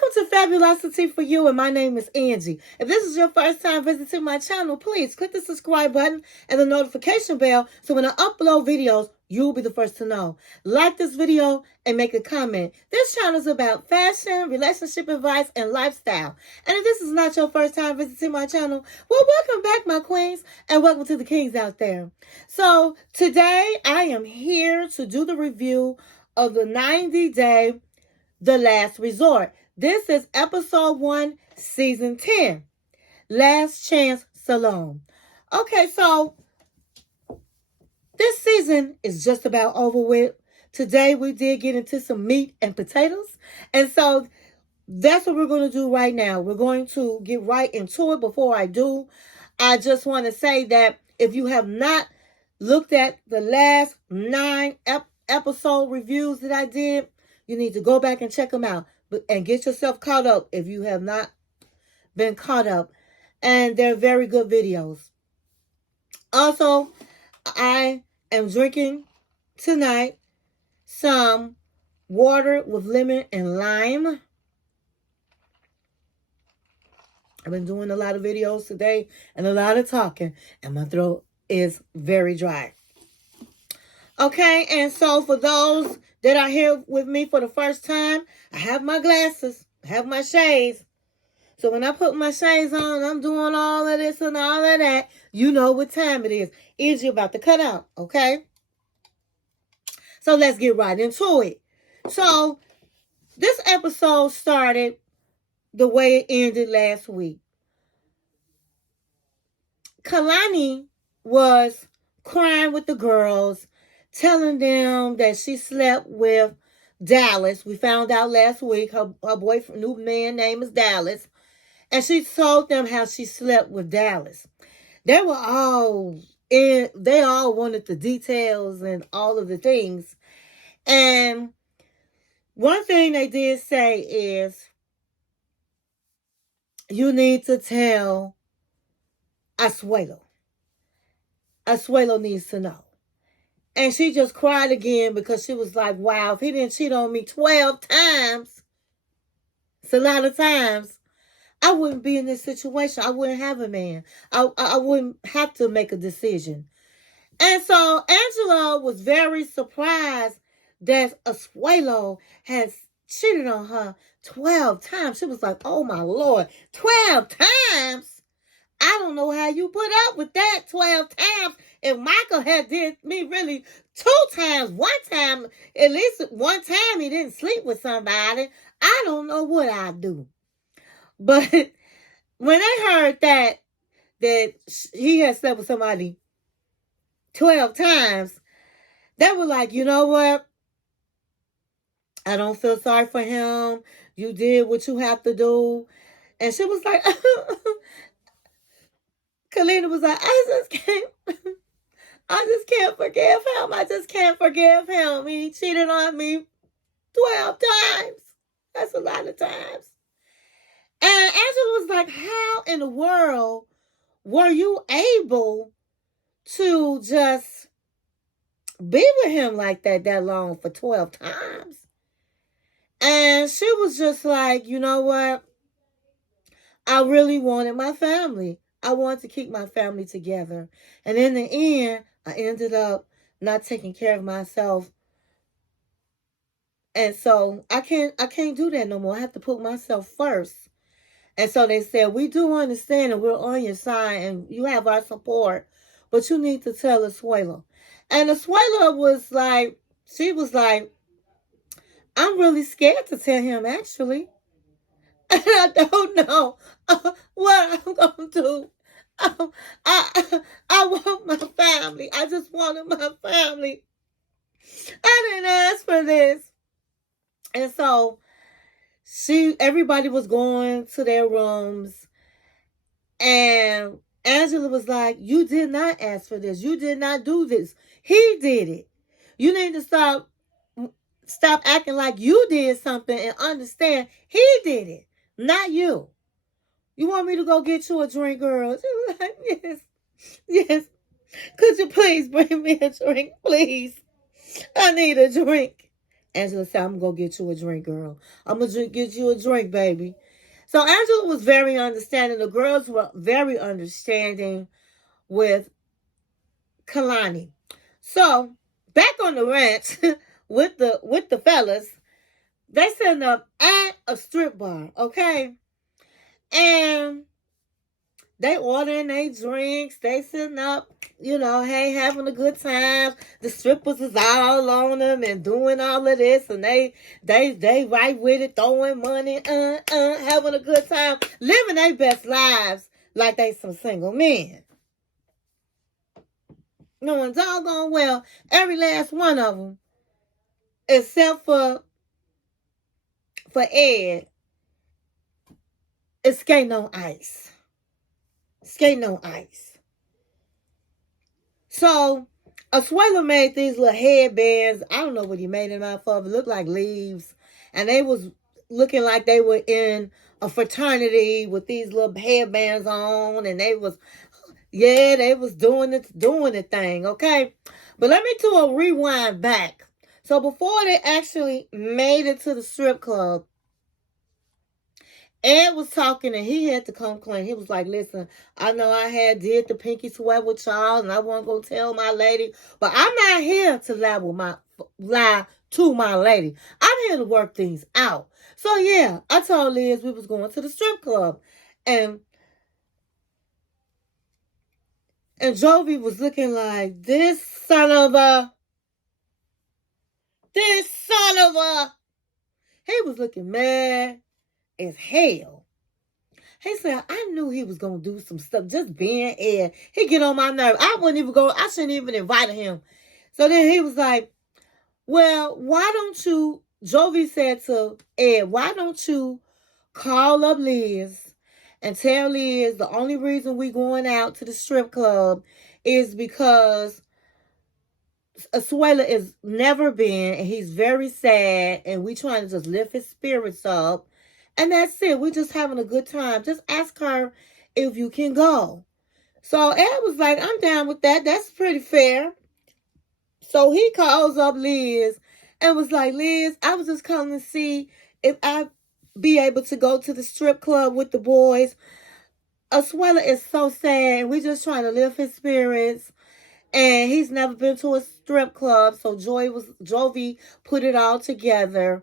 Welcome to Fabulosity For You, and my name is Angie. If this is your first time visiting my channel, please click the subscribe button and the notification bell so when I upload videos, you'll be the first to know. Like this video and make a comment. This channel is about fashion, relationship advice, and lifestyle. And if this is not your first time visiting my channel, well, welcome back, my queens, and welcome to the kings out there. So today, I am here to do the review of the 90-day The Last Resort. This is episode 1, season 10. Last Chance Saloon. Okay, so this season is just about over with. Today we did get into some meat and potatoes. And so that's what we're going to do right now. We're going to get right into it. Before I do, I just want to say that if you have not looked at the last 9 episode reviews that I did, you need to go back and check them out and get yourself caught up if you have not been caught up. And they're very good videos. Also, I am drinking tonight some water with lemon and lime. I've been doing a lot of videos today and a lot of talking, and my throat is very dry. Okay, and so for those that are here with me for the first time, I have my glasses, I have my shades. So when I put my shades on, I'm doing all of this and all of that. You know what time it is. Is you about to cut out, okay? So let's get right into it. So this episode started the way it ended last week. Kalani was crying with the girls, telling them that she slept with Dallas. We found out last week her boyfriend, new man name is Dallas. And she told them how she slept with Dallas. They all wanted the details and all of the things. And one thing they did say is, you need to tell Asuelo. Asuelo needs to know. And she just cried again because she was like, wow, if he didn't cheat on me 12 times, it's a lot of times, I wouldn't be in this situation. I wouldn't have a man. I wouldn't have to make a decision. And so Angela was very surprised that Asuelo has cheated on her 12 times. She was like, oh my Lord, 12 times? I don't know how you put up with that 12 times. If Michael had did me really 2 times, one time, at least one time he didn't sleep with somebody, I don't know what I'd do. But when they heard that he had slept with somebody 12 times, they were like, you know what? I don't feel sorry for him. You did what you have to do. And she was like, Kalina was like, I just can't forgive him. I just can't forgive him. He cheated on me 12 times. That's a lot of times. And Angela was like, how in the world were you able to just be with him like that long for 12 times? And she was just like, you know what? I really wanted my family. I wanted to keep my family together. And in the end, I ended up not taking care of myself. And so I can't do that no more. I have to put myself first. And so they said, we do understand and we're on your side and you have our support, but you need to tell Asuelo. And Asuelo was like, she was like, I'm really scared to tell him, actually. And I don't know what I'm going to do. I want my family. I just wanted my family. I didn't ask for this. And so everybody was going to their rooms, and Angela was like, you did not ask for this. You did not do this. He did it. You need to stop acting like you did something and understand he did it, not you. You want me to go get you a drink, girl? She was like, yes. Could you please bring me a drink, please? I need a drink. Angela said, I'm going to go get you a drink, girl. I'm going to get you a drink, baby. So Angela was very understanding. The girls were very understanding with Kalani. So back on the ranch with the fellas, they sitting up at a strip bar, okay? And they ordering their drinks. They sitting up, hey, having a good time. The strippers is all on them and doing all of this, and they right with it, throwing money, having a good time, living their best lives like they some single men. Knowing doggone well every last one of them, except for Ed, is skating on ice. Skating on ice. So, Asuela made these little headbands. I don't know what he made them out of. It looked like leaves. And they was looking like they were in a fraternity with these little headbands on. And they was doing the thing, okay? But let me do a rewind back. So before they actually made it to the strip club, Ed was talking and he had to come clean. He was like, listen, I know I did the pinky swear with y'all and I wasn't going to tell my lady, but I'm not here to lie to my lady. I'm here to work things out. So yeah, I told Liz we was going to the strip club. And Jovi was looking like, this son of a. He was looking mad as hell. He said, I knew he was going to do some stuff. Just being Ed. He get on my nerve. I shouldn't even invite him. So then he was like, well, why don't you, Jovi said to Ed, why don't you call up Liz and tell Liz the only reason we going out to the strip club is because Asuela has never been, and he's very sad, and we trying to just lift his spirits up. And that's it. We're just having a good time. Just ask her if you can go. So Ed was like, I'm down with that. That's pretty fair. So he calls up Liz and was like, Liz, I was just calling to see if I'd be able to go to the strip club with the boys. Asuela is so sad, and we're just trying to lift his spirits. And he's never been to a strip club, so Jovi put it all together.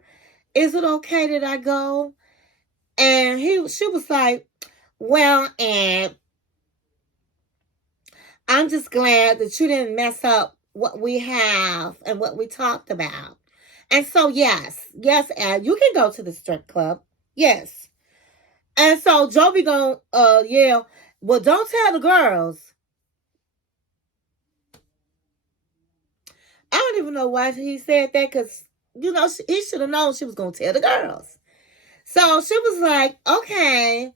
Is it okay that I go? And she was like, well, and I'm just glad that you didn't mess up what we have and what we talked about. And so, yes, Ed, you can go to the strip club. Yes. And so Jovi gonna yell, well, don't tell the girls. I don't even know why he said that, because, he should have known she was going to tell the girls. So she was like, okay.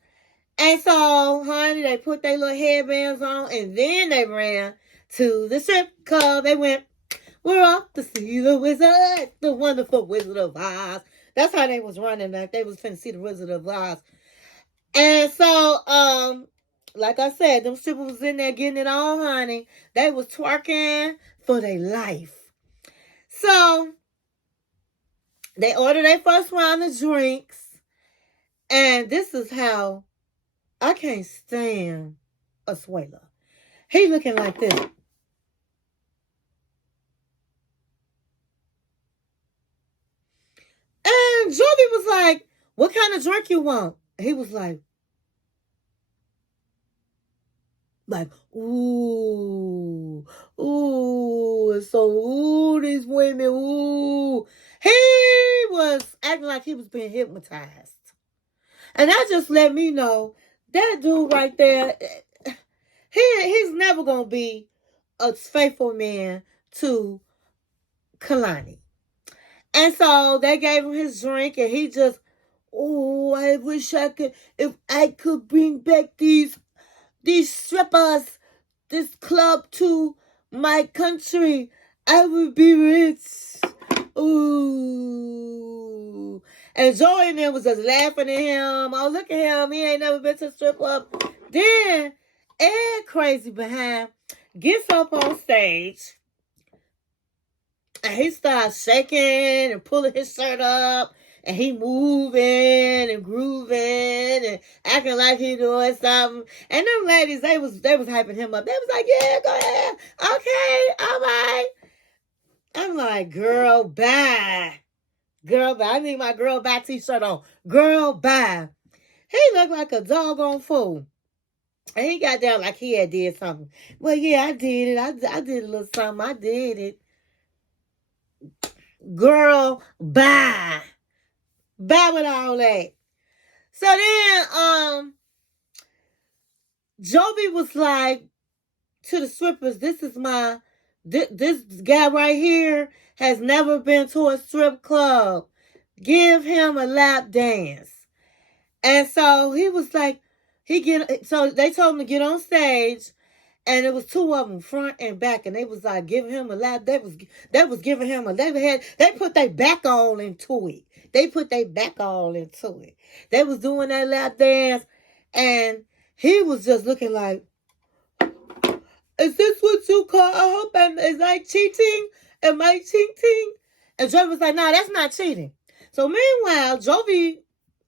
And so, honey, they put their little headbands on, and then they ran to the strip club. They went, we're off to see the wizard, the wonderful Wizard of Oz. That's how they was running, like they was finna see the Wizard of Oz. And so, like I said, them strippers was in there getting it on, honey. They was twerking for their life. So, they ordered their first round of drinks. And this is how I can't stand Asuela. He looking like this. And Jovi was like, what kind of drink you want? He was like, ooh, these women, ooh. He was acting like he was being hypnotized. And that just let me know that dude right there, he's never going to be a faithful man to Kalani. And so they gave him his drink, and he just, I wish if I could bring back these strippers, this club to my country, I would be rich. Ooh. And Joey and them was just laughing at him. Oh, look at him. He ain't never been to a strip club. Then Ed, crazy behind, gets up on stage And he starts shaking and pulling his shirt up. And he moving and grooving and acting like he doing something. And them ladies, they was hyping him up. They was like, yeah, go ahead. Okay, all right. I'm like, girl, bye. Girl, bye. I need my girl, bye t-shirt on. Girl, bye. He looked like a doggone fool. And he got down like he had did something. Well, yeah, I did it. I did a little something. I did it. Girl, bye. Bye with all that. So then, Jovi was like to the strippers, this guy right here has never been to a strip club. Give him a lap dance. And so he was like, so they told him to get on stage, and it was two of them, front and back, and they was like giving him a lap. They was giving him they put their back all into it. They put their back all into it. They was doing that lap dance, and he was just looking like, is this what you call? I hope is I cheating? Am I cheating? And Jovi was like, no, that's not cheating. So meanwhile, Jovi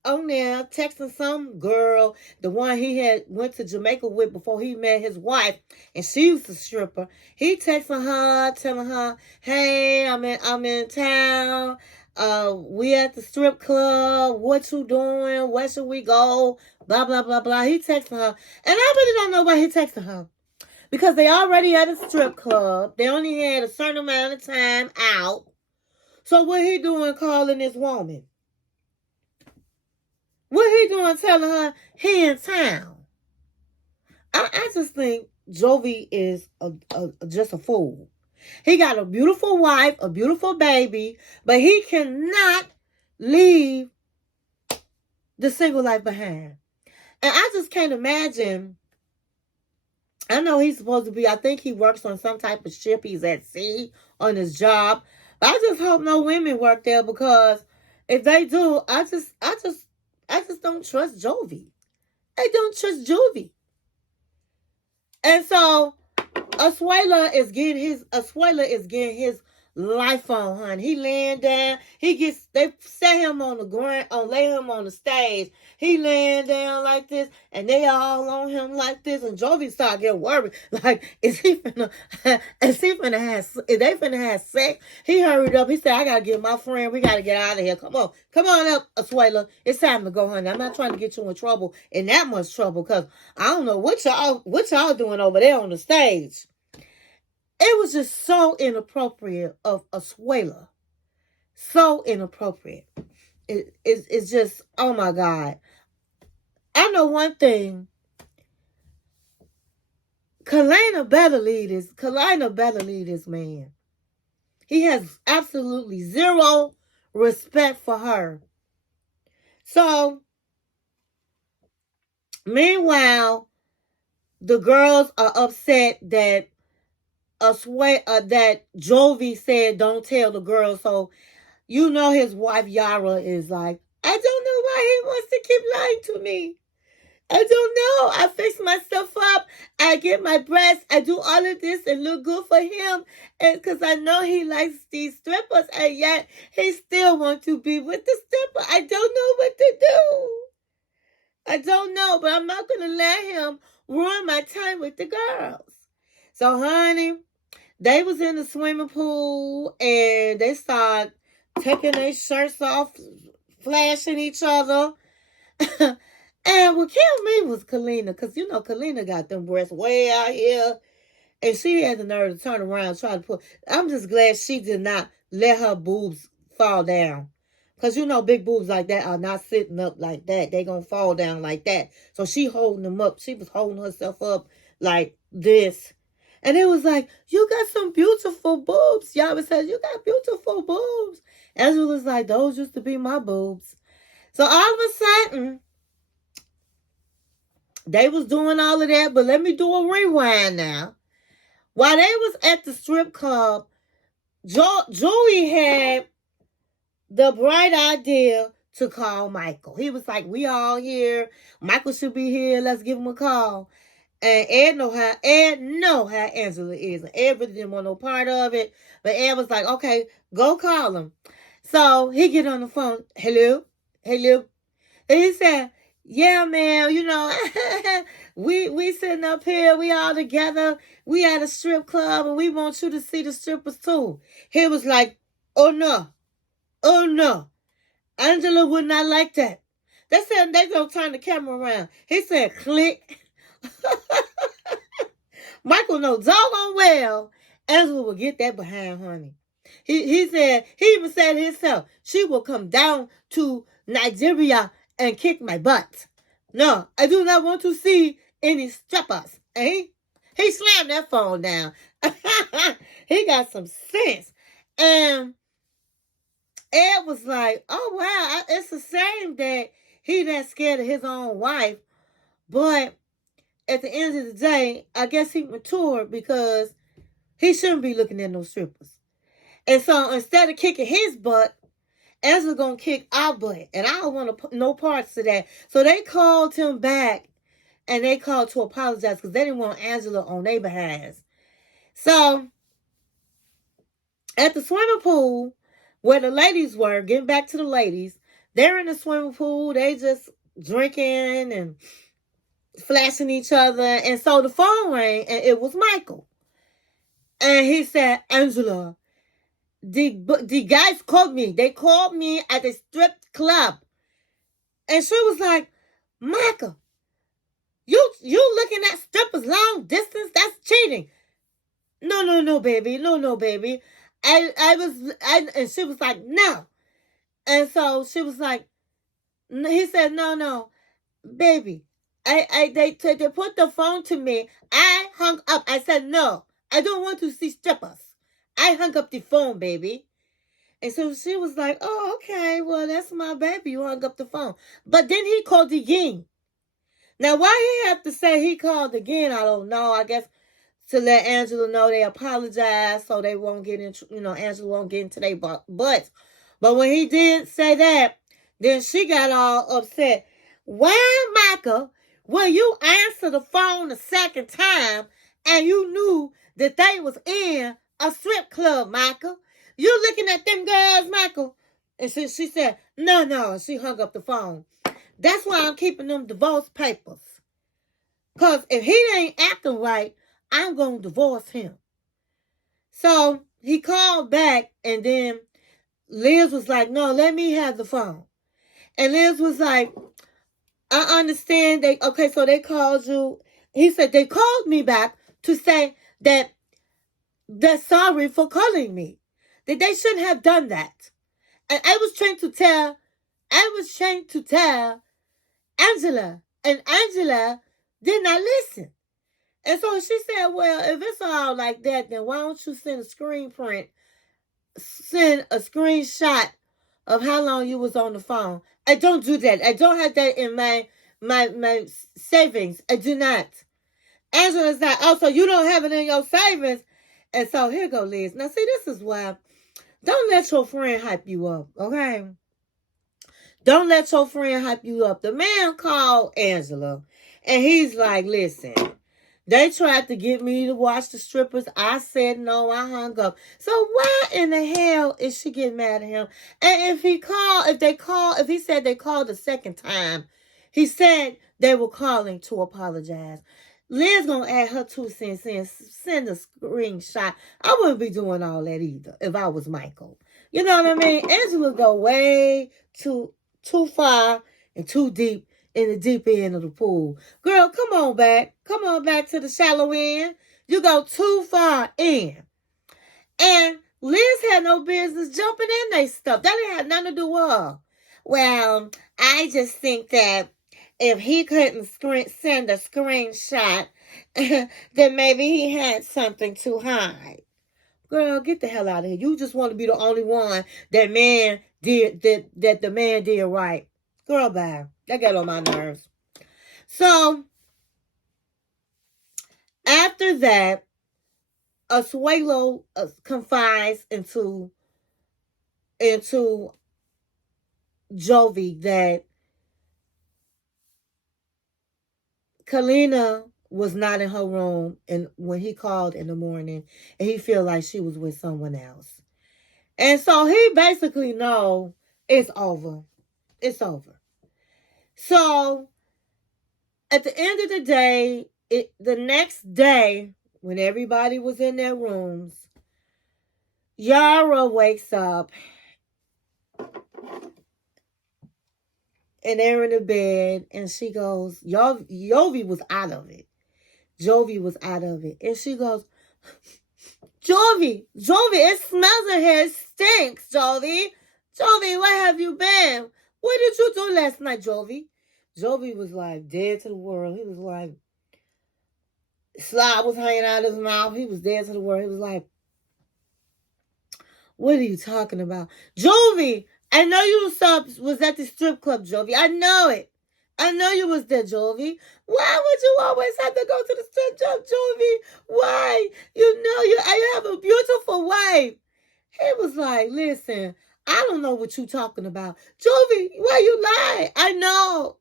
on there texting some girl, the one he had went to Jamaica with before he met his wife, and she was a stripper. He texting her, telling her, hey, I'm in town. We at the strip club. What you doing? Where should we go? Blah, blah, blah, blah. He texting her. And I really don't know why he texting her. Because they already at a strip club. They only had a certain amount of time out. So what he doing calling this woman? What he doing telling her he in town? I just think Jovi is just a fool. He got a beautiful wife, a beautiful baby, but he cannot leave the single life behind. And I just can't imagine. I know he's supposed to be, I think he works on some type of ship. He's at sea on his job. But I just hope no women work there, because if they do, I just don't trust Jovi. I don't trust Jovi. And so Asuela is getting his life on, honey. He laying down. They set him on the ground, lay him on the stage. He laying down like this, and they all on him like this. And Jovi start getting worried. Like, is they finna have sex? He hurried up. He said, I gotta get my friend. We gotta get out of here. Come on up, Asuela. It's time to go, honey. I'm not trying to get you in trouble, in that much trouble, because I don't know what y'all doing over there on the stage. It was just so inappropriate of Asuela. So inappropriate. It's just, oh my God. I know one thing. Kalina better lead this man. He has absolutely zero respect for her. So, meanwhile, the girls are upset that that Jovi said don't tell the girls. So, you know, his wife Yara is like, I don't know why he wants to keep lying to me. I don't know. I fix myself up. I get my breasts. I do all of this and look good for him. And because I know he likes these strippers, and yet he still wants to be with the stripper. I don't know what to do. I don't know, but I'm not going to let him ruin my time with the girls. So, honey, they was in the swimming pool, and they start taking their shirts off, flashing each other. And what killed me was Kalina, because, you know, Kalina got them breasts way out here, and she had the nerve to turn around and try to pull. I'm just glad she did not let her boobs fall down, because, you know, big boobs like that are not sitting up like that. They gonna fall down like that. So she holding them up. She was holding herself up like this. And it was like, you got some beautiful boobs. Y'all said, you got beautiful boobs. Ezra was like, those used to be my boobs. So all of a sudden, they was doing all of that, but let me do a rewind now. While they was at the strip club, Joey had the bright idea to call Michael. He was like, we all here. Michael should be here. Let's give him a call. And Ed know how Angela is. And Ed really didn't want no part of it. But Ed was like, okay, go call him. So he get on the phone. Hello? Hello? And he said, yeah, man, we sitting up here, we all together, we at a strip club, and we want you to see the strippers too. He was like, oh no, Angela would not like that. They said they gonna turn the camera around. He said, click. Michael knows doggone well Angela will get that behind, honey. He said, he even said himself, she will come down to Nigeria and kick my butt. No, I do not want to see any strippers. He slammed that phone down. He got some sense. And Ed was like, oh wow, it's a shame that he that scared of his own wife. But at the end of the day, I guess he matured because he shouldn't be looking at no strippers. And so instead of kicking his butt, Angela's going to kick our butt. And I don't want no parts of that. So they called him back and they called to apologize because they didn't want Angela on their behalf. So at the swimming pool where the ladies were, getting back to the ladies, they're in the swimming pool. They just drinking and flashing each other. And so the phone rang and it was Michael. And he said, Angela, the guys called me. They called me at a strip club. And she was like, Michael, you looking at strippers long distance? That's cheating. No, baby. No, baby. And she was like, no. And so she was like, he said, no, baby. They put the phone to me. I hung up. I said, no, I don't want to see strippers. I hung up the phone, baby. And so she was like, oh, okay, well, that's my baby. You hung up the phone. But then he called again. Now, why he have to say he called again, I don't know. I guess to let Angela know they apologize so they won't get into, Angela won't get into their butts. But when he did say that, then she got all upset. Why, Michael, will you answer the phone the second time and you knew that they was in a strip club, Michael? You looking at them girls, Michael? And she said, no, she hung up the phone. That's why I'm keeping them divorce papers. Because if he ain't acting right, I'm going to divorce him. So he called back and then Liz was like, no, let me have the phone. And Liz was like, I understand. So they called you. He said they called me back to say that they're sorry for calling me. That they shouldn't have done that. And I was trying to tell Angela. And Angela did not listen. And so she said, well, if it's all like that, then why don't you send a screenshot of how long you was on the phone? I don't do that. I don't have that in my savings. I do not. Angela's like, oh, so you don't have it in your savings. And so here go Liz. Now, see, this is why. Don't let your friend hype you up, okay? Don't let your friend hype you up. The man called Angela, and he's like, listen, they tried to get me to watch the strippers. I said no, I hung up. So why in the hell is she getting mad at him? And if he said they called the second time, he said they were calling to apologize. Liz gonna add her 2 cents in, send a screenshot. I wouldn't be doing all that either if I was Michael. You know what I mean? Angela go way too far and too deep in the deep end of the pool. Girl, come on back. Come on back to the shallow end. You go too far in. And Liz had no business jumping in they stuff. That didn't have nothing to do with her. Well, I just think that if he couldn't send a screenshot, then maybe he had something to hide. Girl, get the hell out of here. You just want to be the only one that the man did right. Girl, bye. That got on my nerves. So, after that, Asuelo confides into Jovi that Kalina was not in her room and when he called in the morning and he feel like she was with someone else. And so he basically know it's over. It's over. So at the end of the day, the next day, when everybody was in their rooms, Yara wakes up and they're in the bed and she goes, Yovi was out of it. Jovi was out of it. And she goes, Jovi, it smells in here. It stinks, Jovi. Jovi, where have you been? What did you do last night, Jovi? Jovi was like dead to the world. He was like, slide was hanging out of his mouth. He was dead to the world. He was like, what are you talking about? Jovi, I know you was at the strip club, Jovi. I know it. I know you was there, Jovi. Why would you always have to go to the strip club, Jovi? Why? You know you have a beautiful wife. He was like, listen, I don't know what you talking about. Jovi, why you lie? I know.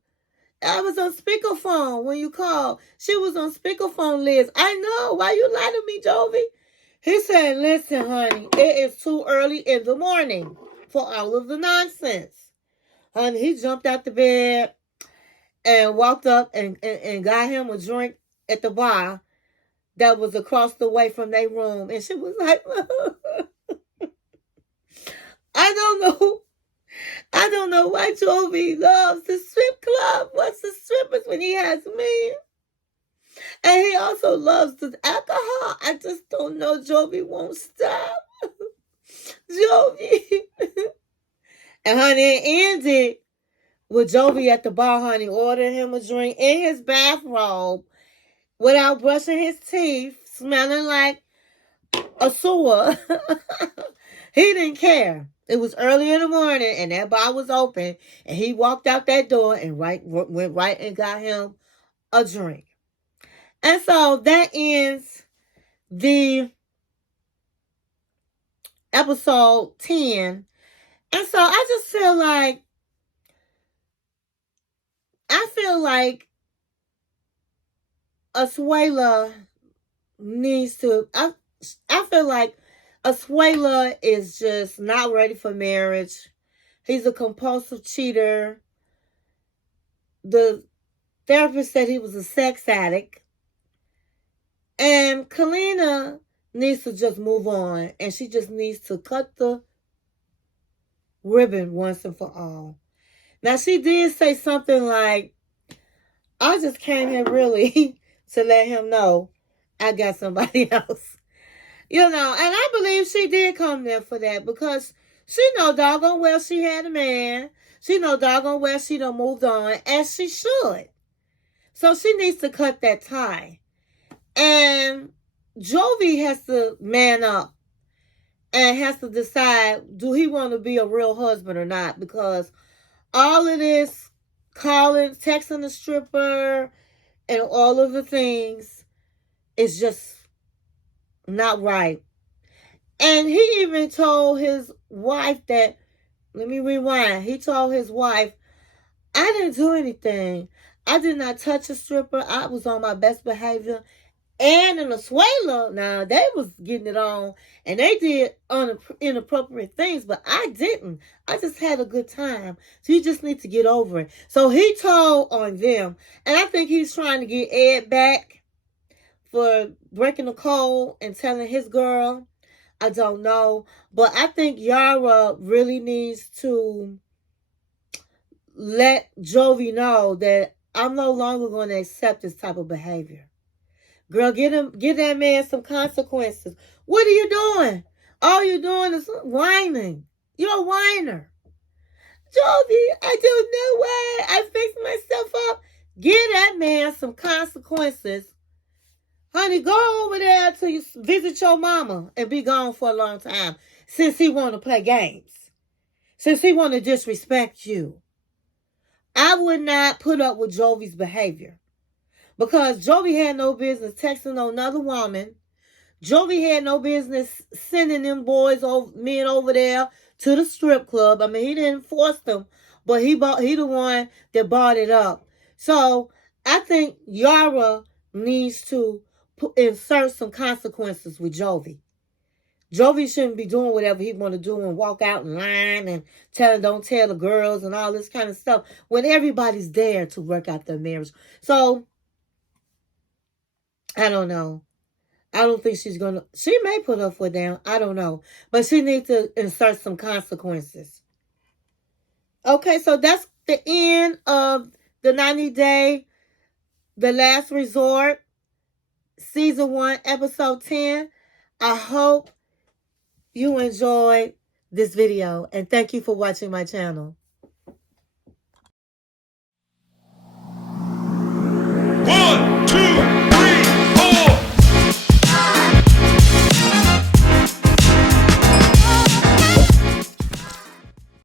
I was on speakerphone when you called. She was on speakerphone, Liz. I know. Why you lie to me, Jovi? He said, listen, honey, it is too early in the morning for all of the nonsense. Honey, he jumped out the bed and walked up and got him a drink at the bar that was across the way from their room. And she was like, I don't know why Jovi loves the strip club. What's the strippers when he has me? And he also loves the alcohol. I just don't know. Jovi won't stop. Jovi. And honey, Andy with Jovi at the bar, honey, ordered him a drink in his bathrobe without brushing his teeth, smelling like a sewer. He didn't care. It was early in the morning and that bar was open and he walked out that door and went right and got him a drink. And so that ends the episode 10. And so I just feel like Asuela needs to, I feel like Asuela is just not ready for marriage. He's a compulsive cheater. The therapist said he was a sex addict. And Kalina needs to just move on. And she just needs to cut the ribbon once and for all. Now, she did say something like, I just came here really to let him know I got somebody else. You know, and I believe she did come there for that because she know doggone well she had a man. She know doggone well she done moved on, as she should. So she needs to cut that tie. And Jovi has to man up and has to decide, do he want to be a real husband or not? Because all of this calling, texting the stripper, and all of the things is just not right. And he even told his wife that, let me rewind. He told his wife, I didn't do anything. I did not touch a stripper. I was on my best behavior. And in Venezuela, now they was getting it on and they did inappropriate things, but I didn't. I just had a good time. So you just need to get over it. So he told on them, and I think he's trying to get Ed back for breaking the code and telling his girl. I don't know. But I think Yara really needs to let Jovi know that I'm no longer going to accept this type of behavior. Girl, give that man some consequences. What are you doing? All you're doing is whining. You're a whiner. Jovi, I don't know why I fixed myself up. Give that man some consequences. Honey, go over there to you visit your mama and be gone for a long time since he want to play games. Since he want to disrespect you. I would not put up with Jovi's behavior. Because Jovi had no business texting another woman. Jovi had no business sending them men over there to the strip club. I mean, he didn't force them, but he the one that bought it up. So I think Yara needs to insert some consequences with Jovi. Jovi shouldn't be doing whatever he want to do and walk out in line and don't tell the girls and all this kind of stuff when everybody's there to work out their marriage. So, I don't know. I don't think she may put her foot down. I don't know. But she needs to insert some consequences. Okay, so that's the end of the 90-day, The Last Resort, Season 1, Episode 10. I hope you enjoyed this video, and thank you for watching my channel. 1, 2.